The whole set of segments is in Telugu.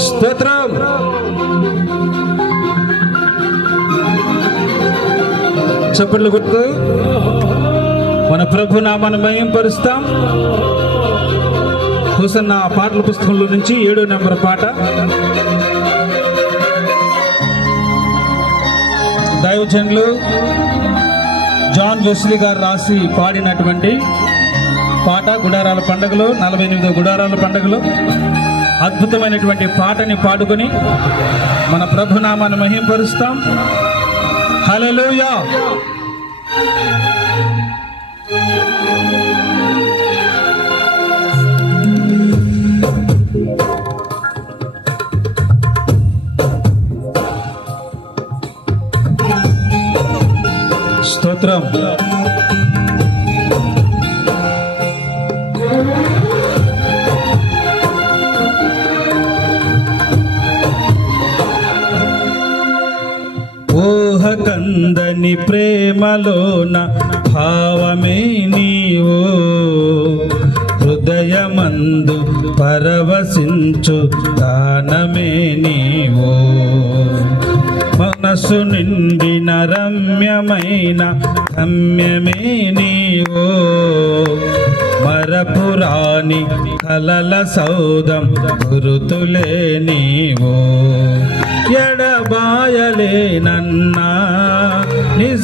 స్తోత్రం. చప్పట్లు కొడుతూ మన ప్రభు నామాన్ని మయంపరుస్తాం హుసన్న పాటల పుస్తకంలో నుంచి ఏడో నెంబర్ పాట. దైవజనులు జాన్ వెస్లీ గారు రాసి పాడినటువంటి పాట గుడారాల పండుగలో నలభై ఎనిమిదో గుడారాల పండుగలో. అద్భుతమైనటువంటి పాటని పాడుకొని మన ప్రభునామాన్ని మహింపరుస్తాం. హల్లెలూయా! స్తోత్రం. ఊహ కందని ప్రేమలోన భావమే నీవు. హృదయమందు పరవశించు దానమే నీవు. మనసు నిండిన రమ్యమైన గమ్యమే నీవు. మరపురాని కలల సౌదం గురుతులే నీవు. ఎడబాయలే నన్నా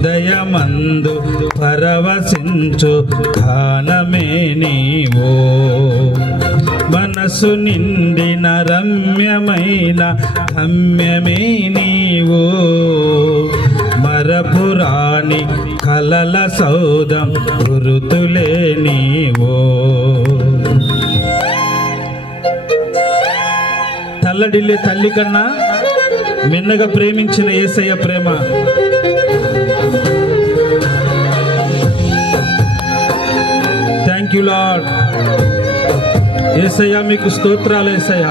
హృదయమందు పరవశించు గానమే నీవో. మనసు నిండిన రమ్యమైన గమ్యమే నీవో. మరపురాణి కలల సౌదం గురుతులే నీవో. తల్లడిల్లే తల్లి కన్నా మిన్నగా ప్రేమించిన ఏసయ్య ప్రేమ. యూ లాడ్ ఏసయ్యా మీకు స్తోత్రాలు ఏసయ్యా.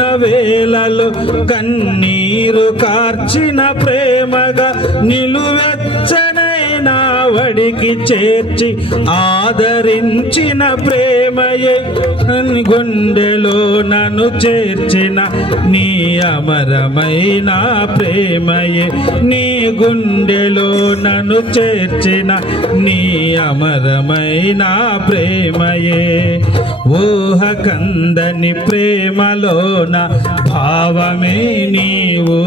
గాయపరచిన వేళలో కన్నీరు కార్చిన ప్రేమగా నిలువెచ్చనే నావడికి చేర్చి ఆదరించిన ప్రేమయే గుండెలో నన్ను చేర్చిన నీ అమరమైన ప్రేమయే. నీ గుండెలో నన్ను చేర్చిన నీ అమరమైన ప్రేమయే. ఊహ కందని ప్రేమలోన భావమే నీవు.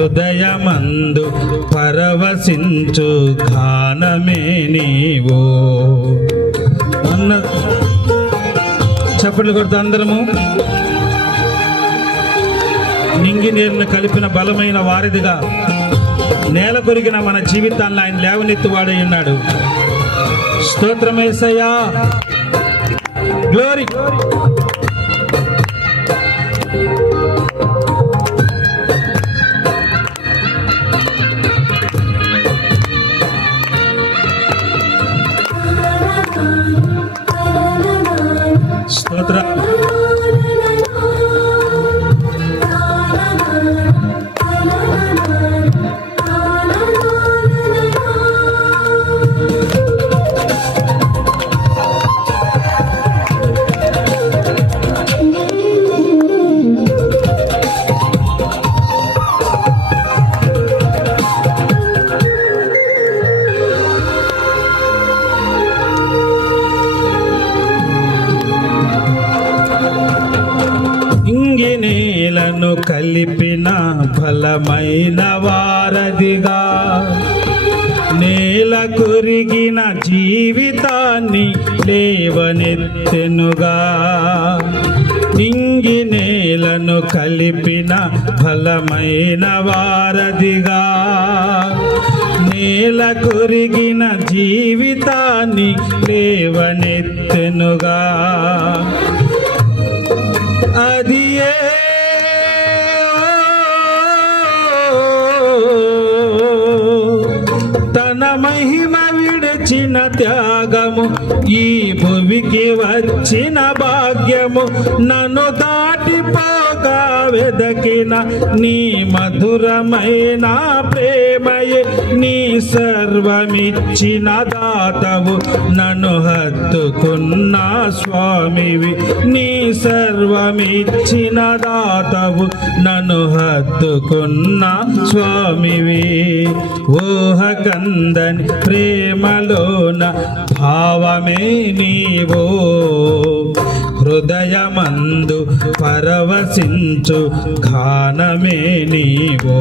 హృదయమందు పరవశించు గానమే నీవు. అన్న చప్పట్లు కొడుతూ అందరము. నింగి నీరును కలిపిన బలమైన వారిదిగా నేల కొరిగిన మన జీవితాన్ని ఆయన లేవనెత్తువాడై ఉన్నాడు. స్తోత్రమేసయ్యా గ్లోరీ స్తోత్ర ఇంగినేలను కలిపిన ఫలమైన వారధిగా. నేల కొరిగిన జీవితాన్ని లేవనెత్తెనుగా. ఇంగి నేలను కలిపిన ఫలమైన వారధిగా. నేల కొరిగిన జీవితాన్ని లేవనెత్తెనుగా. మహిమ విడిచిన త్యాగము ఈ భువికి వచ్చిన భాగ్యము నన్ను దాటిపోగా వెదకిన నీ మధురమైన ప్రేమయే నీ సర్వమిచ్చిన దాతవు నన్ను హత్తుకున్న స్వామివి. నీ సర్వమిచ్చిన దాతవు నన్ను హత్తుకున్న స్వామివి. ఊహ కందని ప్రేమలోన భావమే నీవో. హృదయమందు పరవశించు గానమే నీవో.